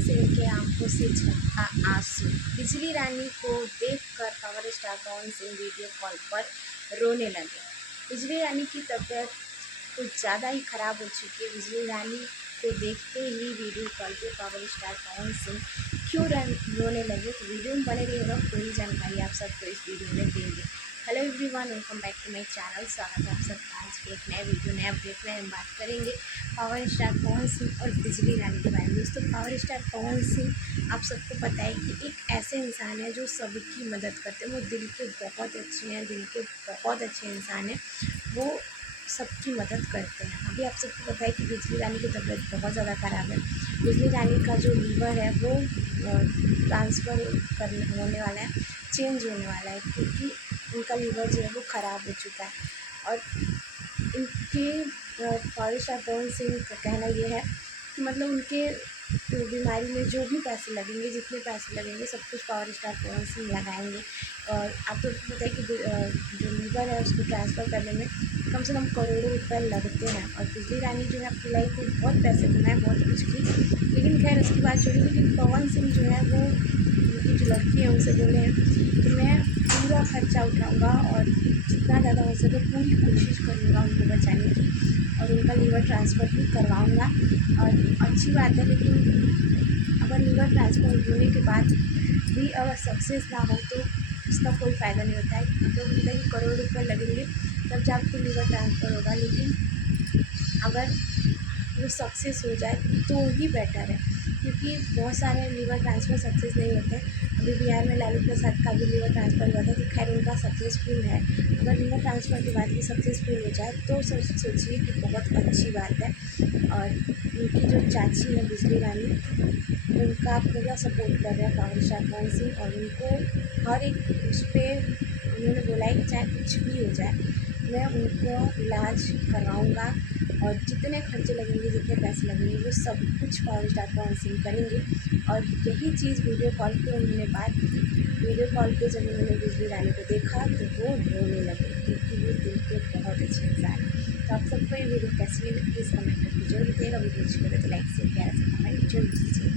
सिंह के आंखों से झलका आंसू। बिजली रानी को देखकर power star Pawan Singh video call पर रोने लगे। बिजली रानी की तबीयत कुछ ज़्यादा ही खराब हो चुकी है। बिजली रानी को देखते ही वीडियो कॉल पे पावर स्टार पवन सिंह क्यों रोने लगे, तो वीडियो में बने रहिएगा, पूरी जानकारी आप सबको इस वीडियो में देंगे। Hello everyone, welcome back to my channel. स्वागत है आप सबका आज के एक नए वीडियो नए अपडेट में। हम बात करेंगे पावर स्टार पवन सिंह और बिजली रानी के बारे में। दोस्तों, पावर स्टार पवन सिंह आप सबको पता है कि एक ऐसे इंसान है जो सबकी मदद करते हैं। वो दिल के बहुत अच्छे हैं, दिल के बहुत अच्छे इंसान हैं, वो सबकी मदद करते हैं। अभी आप सबको पता है कि बिजली रानी की तबीयत बहुत ज़्यादा ख़राब है। बिजली रानी का जो लीवर है वो ट्रांसफ़र होने वाला है, चेंज होने वाला है, क्योंकि उनका लीवर जो है वो ख़राब हो चुका है। और इनके पावर स्टार पवन सिंह का कहना ये है कि मतलब उनके बीमारी में जो भी पैसे लगेंगे, जितने पैसे लगेंगे, सब कुछ पावर स्टार पवन सिंह लगाएंगे। और आप तो पता है कि जो लीवर है उसको ट्रांसफ़र करने में कम से कम करोड़ों रुपए लगते हैं। और बिजली रानी जो है अपनी लाइफ में बहुत पैसे कमाए, बहुत कुछ की, लेकिन खैर उसकी बात छोड़ी। लेकिन पवन सिंह जो है वो, उनकी जो लड़की है उनसे बोले हैं कि मैं पूरा खर्चा उठाऊँगा और जितना ज़्यादा हो सके पूरी कोशिश करूँगा उनको बचाने की, और उनका लीवर ट्रांसफ़र भी करवाऊँगा। और अच्छी बात है, लेकिन अगर लीवर ट्रांसफ़र होने के बाद भी अगर सक्सेस ना हो तो उसका कोई फ़ायदा नहीं होता है। मतलब उनका ही करोड़ रुपये लगेंगे तब जाके लीवर ट्रांसफ़र होगा, लेकिन अगर वो सक्सेस हो जाए तो ही बेटर है, क्योंकि बहुत सारे लीवर ट्रांसफ़र सक्सेस नहीं होते। अभी बिहार में लालू प्रसाद का भी लीवर ट्रांसफ़र हुआ था, तो खैर उनका सक्सेसफुल है। अगर लीवर ट्रांसफ़र के बाद भी सक्सेसफुल हो जाए तो सोचिए कि बहुत अच्छी बात है। और उनकी जो चाची है बिजली रानी, उनका पूरा सपोर्ट कर रहे हैं पावर स्टार पवन सिंह, और उनको हर एक उस पर उन्होंने बोला है कि चाहे कुछ भी हो जाए मैं उनको इलाज करवाऊँगा, और जितने खर्चे लगेंगे, जितने पैसे लगेंगे, वो सब कुछ पावर स्टार पवन सिंह करेंगे। और यही चीज़ वीडियो कॉल पे उन्होंने वीडियो कॉल पे जब उन्होंने बिजली रानी को देखा तो वो रोने लगे, क्योंकि वो दिल के बहुत अच्छे इंसान हैं। तो आप सबको ये वीडियो कैसी लगी प्लीज़ कमेंट करके जरूर बताइएगा। वीडियो अच्छी लगे तो लाइक शेयर प्यारा सा कमेंट जरूर कीजिए।